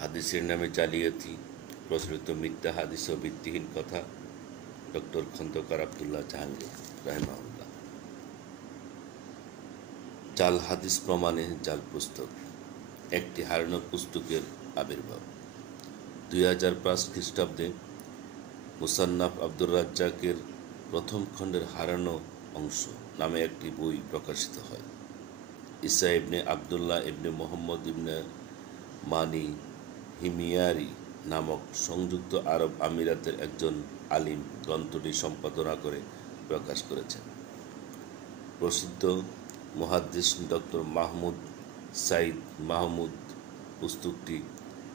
হাদিসের নামে জালিয়াতি, প্রচলিত মিথ্যা হাদিস ও ভিত্তিহীন কথা। ডক্টর খন্দকার আবদুল্লাহ জাহাঙ্গীর রাহিমাহুল্লাহ। জাল হাদিস প্রমাণে জাল পুস্তক, একটি হারানো পুস্তকের আবির্ভাব। 2005 খ্রিস্টাব্দে মুসান্নাফ আব্দুর রাজ্জাকের প্রথম খণ্ডের হারানো অংশ নামে একটি বই প্রকাশিত হয়। ইসা ইবনে আবদুল্লাহ ইবনে মোহাম্মদ ইবনে মানি হিমিয়ারি নামক সংযুক্ত আরব আমিরাতের একজন আলিম গ্রন্থটি সম্পাদনা করে প্রকাশ করেছেন। প্রসিদ্ধ মুহাদ্দিস ডক্টর মাহমুদ সাইদ মাহমুদ পুস্তকটি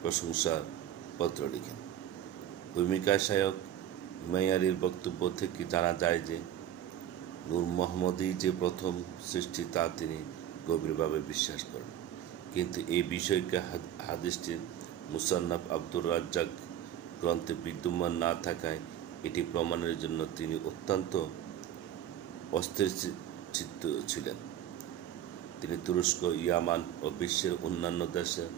প্রশংসা পত্র লিখেন। ভূমিকা সহায়ক হিমায়ারির বক্তব্য থেকে জানা যায় যে নূর মোহাম্মদই যে প্রথম সৃষ্টি তা তিনি গভীরভাবে বিশ্বাস করেন, কিন্তু এই বিষয়কে হাদিসটির মুসান্নাফ আব্দুর রাজ্জাক গ্রন্থে বিদ্যমান না থাকায় এটি প্রমাণের জন্য তিনি অত্যন্ত অস্থির চিত্ত ছিলেন। তিনি তুরস্ক, ইয়ামান ও বিশ্বের অন্যান্য দেশের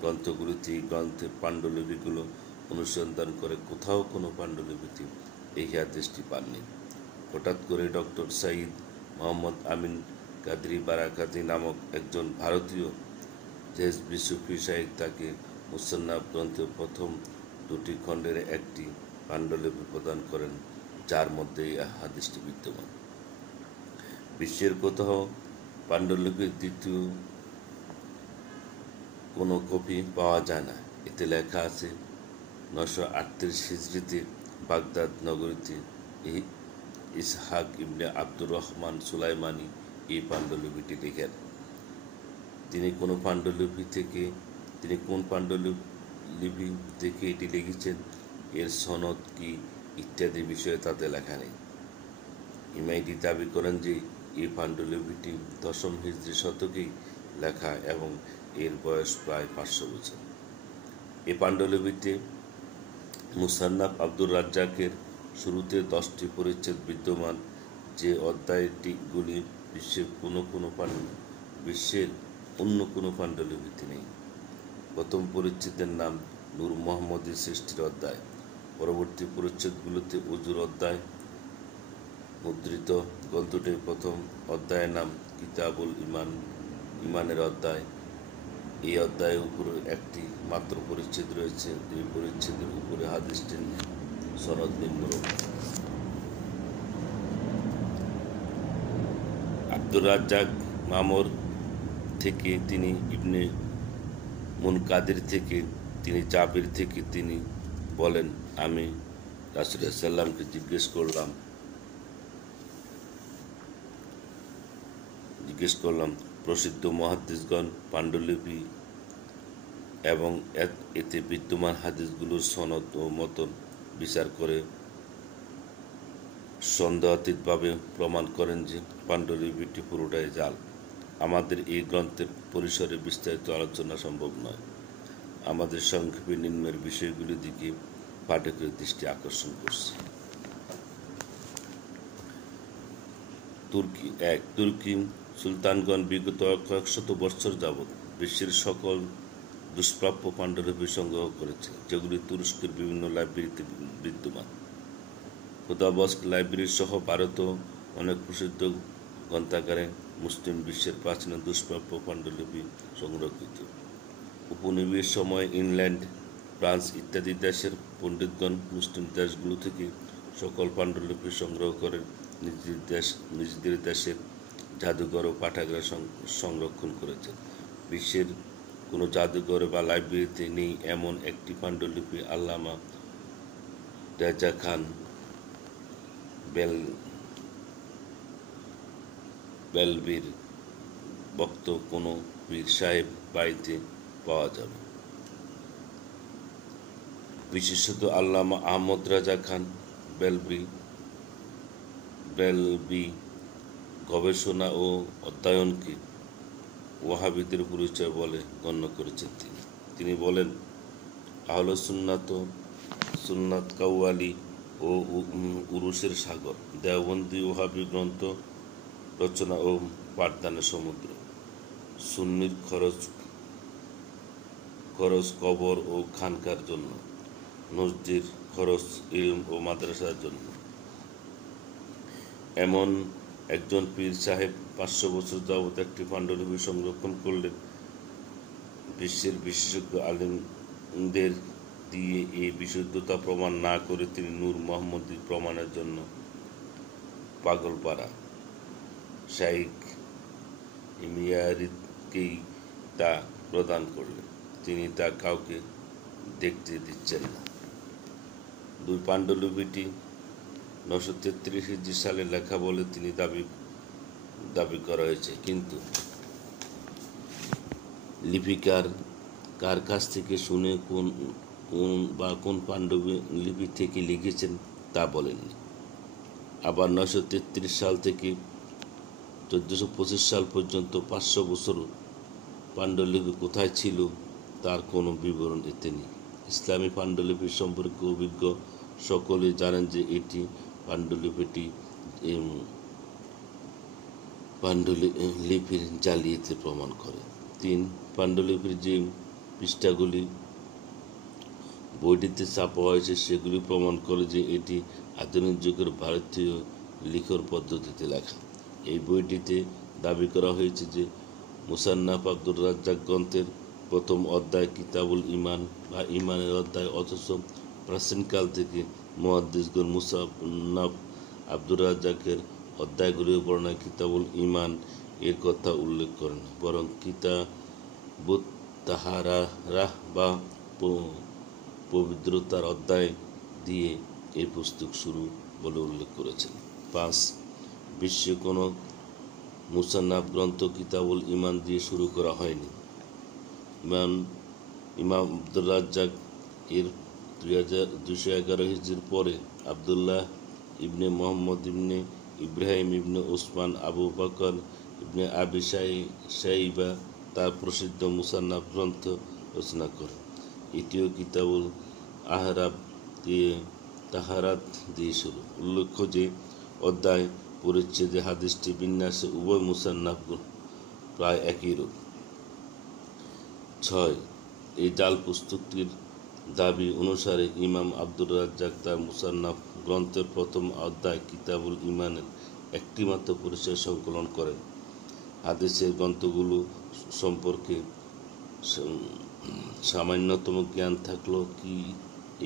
গ্রন্থগুলিতে এই গ্রন্থের পাণ্ডুলিপিগুলো অনুসন্ধান করে কোথাও কোনো পাণ্ডুলিপিতে এই হাদিসটি পাননি। হঠাৎ করে ডক্টর সাইদ মোহাম্মদ আমিন কাদরি বারাকাতি নামক একজন ভারতীয় জেজবি সুফি শাইখ তাকে মুসান্নাফ গ্রন্থের প্রথম দুটি খণ্ডের একটি পাণ্ডুলিপি প্রদান করেন, যার মধ্যে এই হাদিসটি বিদ্যমান। বিশ্বের কোথাও পাণ্ডুলিপির দ্বিতীয় কোনো কপি পাওয়া যায় না। এতে লেখা আছে 938 হিজরিতে বাগদাদ নগরীতে ইসহাক ইবনে আব্দুর রহমান সুলাইমানি এই পাণ্ডুলিপিটি লিখেন। তিনি কোন পাণ্ডুলিপি থেকে এটি লিখেছেন, এর সনদ কি ইত্যাদি বিষয়ে তাতে লেখা নেই। ইমাইটি দাবি করেন যে এই পাণ্ডুলিপিটি 10ম হিজরি শতকেই লেখা এবং এর বয়স প্রায় 500 বছর। এই পাণ্ডুলিপিতে মুসান্নাফ আব্দুর রাজ্জাকের শুরুতে 10টি পরিচ্ছেদ বিদ্যমান, যে অধ্যায়গুলি বিশ্বের অন্য কোনো পাণ্ডুলিপিতে নেই। প্রথম পরিচ্ছেদের নাম নূর মোহাম্মদের সৃষ্টির অধ্যায়। পরবর্তী পরিচ্ছেদগুলোতে উজুর অধ্যায় মুদ্রিত। গ্রন্থটির প্রথম অধ্যায়ের নাম কিতাবুল ইমানের অধ্যায়। এই অধ্যায়ের উপরে একটি মাত্র পরিচ্ছেদ রয়েছে। এই পরিচ্ছেদের উপরে হাদিসটির সনদ নিম্নরূপ। আব্দুর রাজ্জাক মামর থেকে তিনি ইবনে মুনকাদির থেকে তিনি জাবির থেকে তিনি বলেন, আমি রাসূলুল্লাহ সাল্লামকে জিজ্ঞেস করলাম প্রসিদ্ধ মুহাদ্দিসগণ পাণ্ডুলিপি এবং এতে বিদ্যমান হাদিসগুলোর সনদ ও মতন বিচার করে সন্দেহাতীতভাবে প্রমাণ করেন যে পাণ্ডুলিপিটি পুরোটাই জাল। আমাদের এই গ্রন্থের পরিসরে বিস্তারিত আলোচনা সম্ভব নয়। আমাদের সংক্ষেপে নিম্নের বিষয়গুলির দিকে পাঠকের দৃষ্টি আকর্ষণ করছে। তুর্কি সুলতানগণ বিগত কয়েক শত বৎসর যাবৎ বিশ্বের সকল দুষ্প্রাপ্য পাণ্ডুলিপি সংগ্রহ করেছে, যেগুলি তুরস্কের বিভিন্ন লাইব্রেরিতে বিদ্যমান। খোদাবস্ক লাইব্রেরি সহ ভারতেও অনেক প্রসিদ্ধ গ্রন্থাগারে মুসলিম বিশ্বের প্রাচীন দুষ্প্রাপ্য পাণ্ডুলিপি সংরক্ষিত। উপনিবেশ সময় ইংল্যান্ড, ফ্রান্স ইত্যাদি দেশের পণ্ডিতগণ মুসলিম দেশগুলো থেকে সকল পাণ্ডুলিপি সংগ্রহ করে নিজেদের দেশের জাদুঘর ও পাঠাগারে সংরক্ষণ করেছেন। বিশ্বের কোনো জাদুঘরে বা লাইব্রেরিতে নেই এমন একটি পাণ্ডুলিপি আল্লামা রেজা খান বেলভির বক্ত কোনো পীর সাহেব বাড়িতে পাওয়া যাবে। বিশেষত আল্লামা আহমদ রেজা খান বেলভি গবেষণা ও অধ্যয়নকে ওয়াহাবিদের পরিচয় বলে গণ্য করেছেন। তিনি বলেন, আহলে সুন্নাত কাওয়ালি ও উরুসের সাগর, দেওবন্দি ওয়াহাবি গ্রন্থ রচনা ও পাঠদানের সমুদ্র, সুন্নির খরচ কবর ও খানকার জন্য, মসজিদ খরচ ইলম ও মাদ্রাসার জন্য। এমন একজন পীর সাহেব 500 বছর যাবৎ একটি পাণ্ডুলিপি সংরক্ষণ করলেন। বিশ্বের বিশেষজ্ঞ আলেমদের দিয়ে এই বিশুদ্ধতা প্রমাণ না করে তিনি নূর মোহাম্মদীর প্রমাণের জন্য পাগলপাড়া শাইখ ইমিয়ারিদকেই তা প্রদান করলেন। তিনি তা কাউকে দেখতে দিচ্ছেন না। 2 পাণ্ডুলিপিটি 933 হিজরি সালে লেখা বলে তিনি দাবি করা হয়েছে, কিন্তু লিপিকার কার কাছ থেকে শুনে কোন পাণ্ডুলিপি থেকে লিখেছেন তা বলেননি। আবার 933 সাল থেকে 1425 সাল পর্যন্ত 500 বছর পাণ্ডুলিপি কোথায় ছিল তার কোনো বিবরণ এতে নেই। ইসলামী পাণ্ডুলিপির সম্পর্কে অভিজ্ঞ সকলেই জানেন যে এটি পাণ্ডুলিপির জালিয়াতি প্রমাণ করে। 3 পাণ্ডুলিপির যে পৃষ্ঠাগুলি বইটিতে ছাপা হয়েছে সেগুলি প্রমাণ করে যে এটি আধুনিক যুগের ভারতীয় লিখন পদ্ধতিতে লেখা। এই বইটিতে দাবি করা হয়েছে যে মুসান্নাফ আব্দুর রাজ্জাক গ্রন্থের প্রথম অধ্যায় কিতাবুল ঈমান বা ঈমানের অধ্যায়, অথচ প্রাচীনকাল থেকে মুহাদ্দিসগণ মুসান্নাফ আব্দুর রাজ্জাকের অধ্যায়গুলির বর্ণনায় কিতাবুল ঈমান এর কথা উল্লেখ করেন, বরং কিতাবুত তাহারাহ বা পবিত্রতার অধ্যায় দিয়ে এই পুস্তক শুরু বলে উল্লেখ করেছেন। 5 বিশ্বে কোনো মুসান্নাফ গ্রন্থ কিতাবুল ঈমান দিয়ে শুরু করা হয়নি। ইমাম আব্দুর রাজ্জাক এর 2211 হিজরির পরে আবদুল্লাহ ইবনে মুহাম্মদ ইবনে ইব্রাহিম ইবনে উসমান আবু বকর ইবনে আবি শাইবা তার প্রসিদ্ধ মুসান্নাফ গ্রন্থ রচনা করেন। এটিও কিতাবুল তাহারাত দিয়ে শুরু। উল্লেখ্য যে অধ্যায় পরিচ্ছেদে হাদিসটি বিন্যাসে উভয় মুসান্নাফ প্রায় একই রূপ। 6 এই জাল পুস্তকটির দাবি অনুসারে ইমাম আব্দুর রাজ্জাক তার মুসান্নাফ গ্রন্থের প্রথম অধ্যায় কিতাবুল ঈমানের একটিমাত্র পরিচয় সংকলন করেন। হাদিসের গ্রন্থগুলো সম্পর্কে সামান্যতম জ্ঞান থাকলেও কি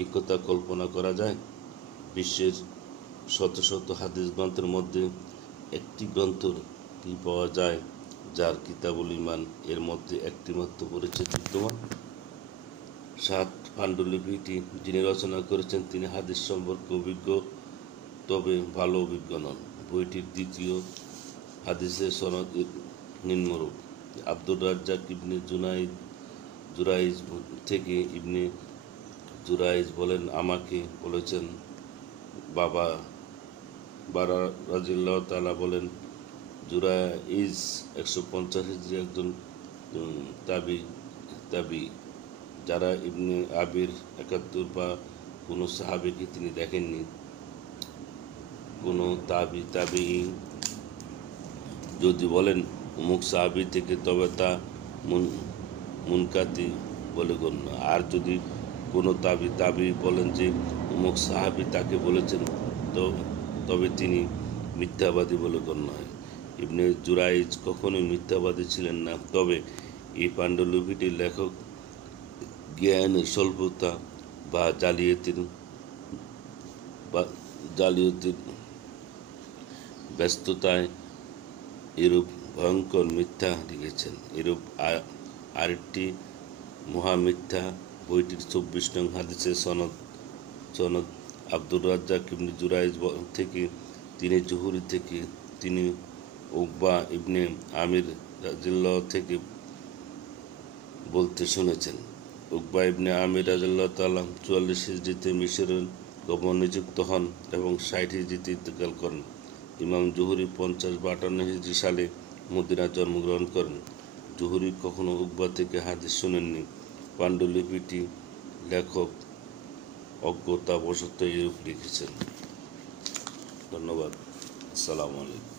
এই কথা কল্পনা করা যায়? বিশ্বের শত শত হাদিস গ্রন্থের মধ্যে একটি গ্রন্থ কি পাওয়া যায় যার কিতাবুল ঈমান এর মধ্যে একটিমাত্র পরিচয় বিদ্যমান? 7 পাণ্ডুলিপিটি যিনি রচনা করেছেন তিনি হাদিস সম্পর্কে অভিজ্ঞ, তবে ভালো অভিজ্ঞ নন। বইটির দ্বিতীয় হাদিসের সনদ নিম্নরূপ: আব্দুর রাজ্জাক ইবনে জুরাইজ থেকে ইবনে জুরাইজ বলেন, আমাকে বলেছেন বাবা বারা রাদিয়াল্লাহু তাআলা বলেন, জুরাইজ 150 হিজরি একজন তাবি যারা ইবনে আবির 71 বা কোনো সাহাবীকে তিনি দেখেননি। কোনো তাবি যদি বলেন অমুক সাহাবী থেকে, তবে তা মুনকাতি বলে গণ্য। আর যদি কোনো তাবি বলেন যে অমুক সাহাবী তাকে বলেছেন, তবে তিনি মিথ্যাবাদী বলে গণ্য হয়। ইবনে জুরাইজ কখনোই মিথ্যাবাদী ছিলেন না, তবে এই পাণ্ডুলিপিটির লেখক জ্ঞানের স্বল্পতা বা জালিয়াতির ব্যস্ততায় এরূপ ভয়ঙ্কর মিথ্যা লিখেছেন। এরূপ আরেকটি মহামিথ্যা বইটির 24 নং হাদিসের সনদ আব্দুর রাজ্জাক ইবনে জুরাইজ থেকে, তিনি জুহরি থেকে, তিনি উকবা ইবনে আমির রাদিয়াল্লাহু থেকে বলতে শুনেছেন। উকবা ইবনে আমির রাদিয়াল্লাহু তাআলা 44 হিজরিতে মিশরের গভর্নর নিযুক্ত হন এবং 60 হিজরিতে ইন্তেকাল করেন। ইমাম জুহরি 50 বা 58 হিজরি সালে মদিনায় জন্মগ্রহণ করেন। জুহরি কখনো উকবা থেকে হাদিস শুনেননি। পাণ্ডুলিপিটি লেখক অজ্ঞতাবশত এরূপ লিখেছেন। ধন্যবাদ। আসসালামু আলাইকুম।